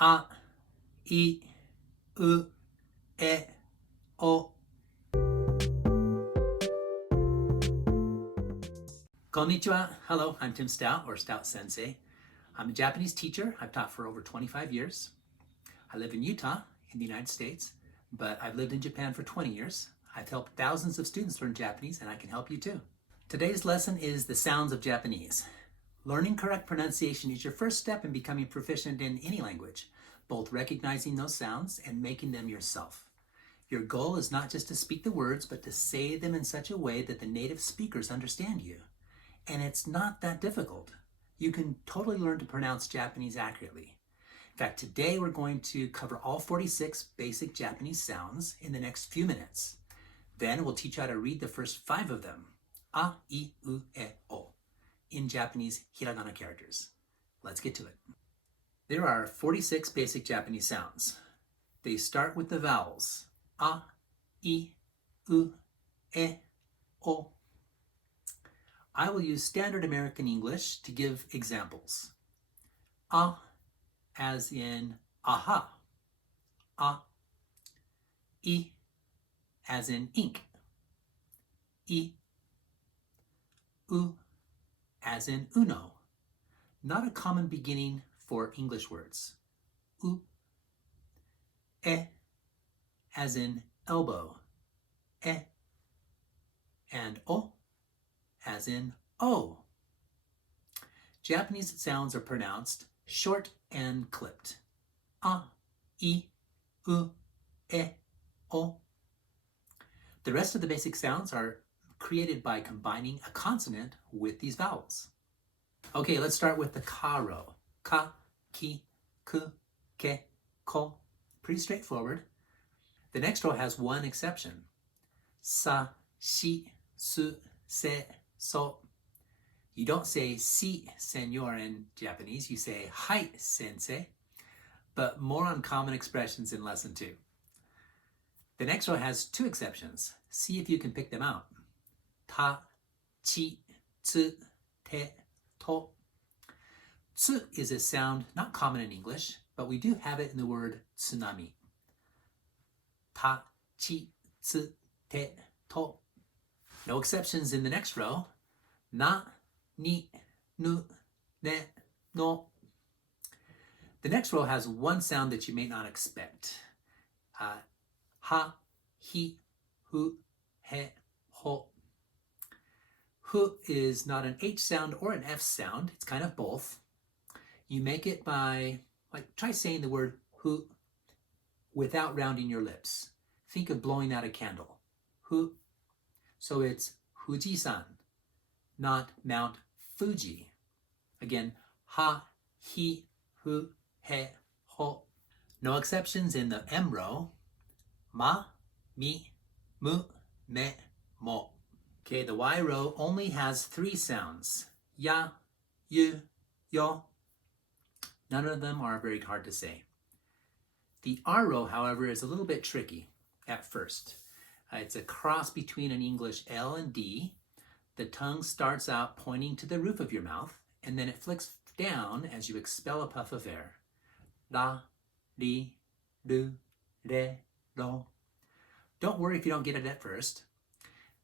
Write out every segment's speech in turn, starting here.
あいうえお。Konnichiwa. Hello, I'm Tim Stout, or Stout Sensei. I'm a Japanese teacher. I've taught for over 25 years. I live in Utah, in the United States, but I've lived in Japan for 20 years. I've helped thousands of students learn Japanese, and I can help you too. Today's lesson is the sounds of Japanese. Learning correct pronunciation is your first step in becoming proficient in any language, both recognizing those sounds and making them yourself. Your goal is not just to speak the words, but to say them in such a way that the native speakers understand you. And it's not that difficult. You can totally learn to pronounce Japanese accurately. In fact, today we're going to cover all 46 basic Japanese sounds in the next few minutes. Then we'll teach you how to read the first 5 of them, a, I, u, e, o, in Japanese hiragana characters. Let's get to it. There are 46 basic Japanese sounds. They start with the vowels, a, I, u, e, o. I will use standard American English to give examples. A, as in aha. A. I, as in ink. I. U, as in uno. Not a common beginning for English words. U. E, as in elbow. E. And o, as in O. Japanese sounds are pronounced short and clipped. A, I, U, E, O. The rest of the basic sounds are created by combining a consonant with these vowels. Okay, let's start with the ka row. Ka, ki, ku, ke, ko. Pretty straightforward. The next row has one exception. Sa, shi, su, se, so. You don't say si, senor in Japanese. You say hai, sensei. But more on common expressions in lesson 2. The next row has 2 exceptions. See if you can pick them out. Ta, chi, tsu, te, to. Tsu is a sound not common in English, but we do have it in the word tsunami. Ta, chi, tsu, te, to. No exceptions in the next row. Na, ni, nu, ne, no. The next row has one sound that you may not expect. Ha, hi, hu, he, ho. Hu is not an H sound or an F sound. It's kind of both. You make it by, try saying the word hu without rounding your lips. Think of blowing out a candle. Hu. So it's Fuji-san, not Mount Fuji. Again, ha, hi, hu, he, ho. No exceptions in the M row. Ma, mi, mu, me, mo. Okay, the Y row only has 3 sounds. Ya, yu, yo. None of them are very hard to say. The R row, however, is a little bit tricky at first. It's a cross between an English L and D. The tongue starts out pointing to the roof of your mouth, and then it flicks down as you expel a puff of air. La, li, lu, re, lo. Don't worry if you don't get it at first.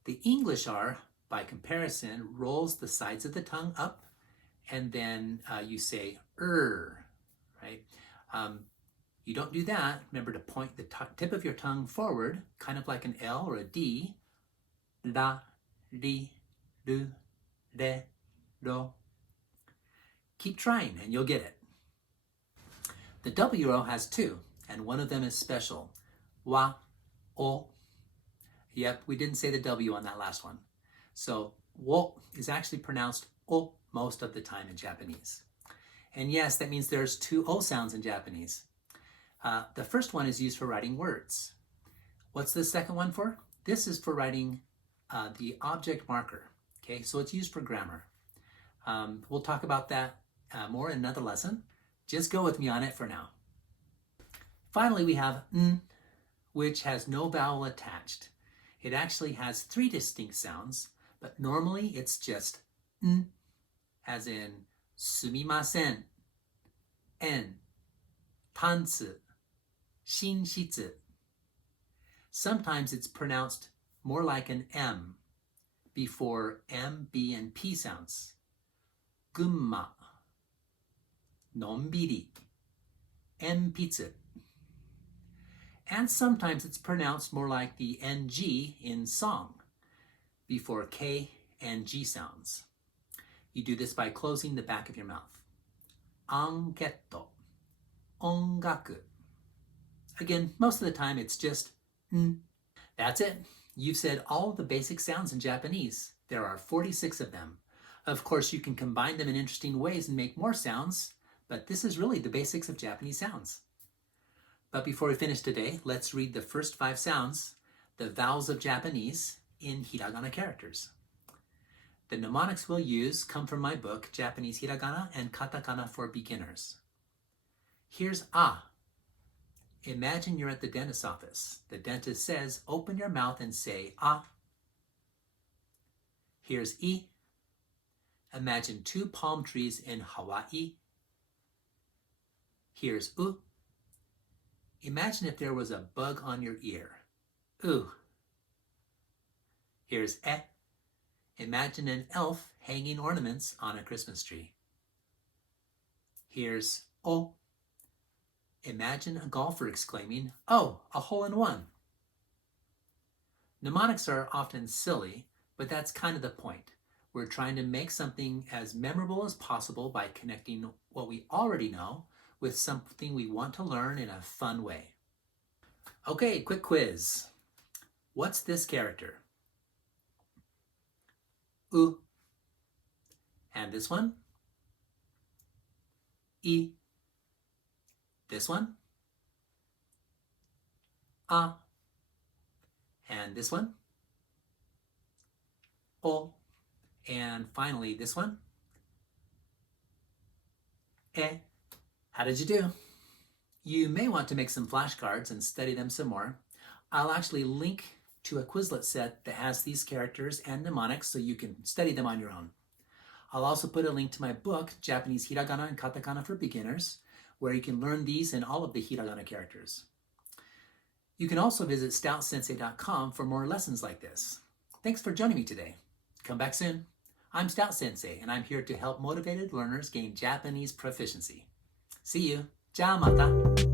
The English R, by comparison, rolls the sides of the tongue up, and then you say right? You don't do that. Remember to point the tip of your tongue forward, kind of like an L or a D. La, li, lu, re, lo. Keep trying and you'll get it. The W row has 2, and one of them is special. Wa, o. Yep, we didn't say the W on that last one. So, wo is actually pronounced o most of the time in Japanese. And yes, that means there's 2 O sounds in Japanese. The first one is used for writing words. What's the second one for? This is for writing the object marker. Okay, so it's used for grammar. We'll talk about that more in another lesson. Just go with me on it for now. Finally, we have n, which has no vowel attached. It actually has 3 distinct sounds, but normally it's just n, as in sumimasen, en, pantsu, 寝室. Sometimes it's pronounced more like an M before M, B, and P sounds. Gunma, のんびり, 鉛筆. And sometimes it's pronounced more like the NG in song before K and G sounds. You do this by closing the back of your mouth. アンケット, 音楽. Again, most of the time it's just n. That's it. You've said all of the basic sounds in Japanese. There are 46 of them. Of course, you can combine them in interesting ways and make more sounds, but this is really the basics of Japanese sounds. But before we finish today, let's read the first 5 sounds, the vowels of Japanese, in hiragana characters. The mnemonics we'll use come from my book, Japanese Hiragana and Katakana for Beginners. Here's A. Imagine you're at the dentist's office. The dentist says, open your mouth and say A. Here's I. Imagine 2 palm trees in Hawaii. Here's U. Imagine if there was a bug on your ear. Ooh. Here's E. Imagine an elf hanging ornaments on a Christmas tree. Here's O. Imagine a golfer exclaiming, oh, a hole-in-one. Mnemonics are often silly, but that's kind of the point. We're trying to make something as memorable as possible by connecting what we already know with something we want to learn in a fun way. Okay, quick quiz. What's this character? U. And this one? I. This one? A. And this one? O. And finally, this one? E. How did you do? You may want to make some flashcards and study them some more. I'll actually link to a Quizlet set that has these characters and mnemonics so you can study them on your own. I'll also put a link to my book, Japanese Hiragana and Katakana for Beginners, where you can learn these and all of the hiragana characters. You can also visit stoutsensei.com for more lessons like this. Thanks for joining me today. Come back soon. I'm Stout Sensei, and I'm here to help motivated learners gain Japanese proficiency. See you. じゃあまた。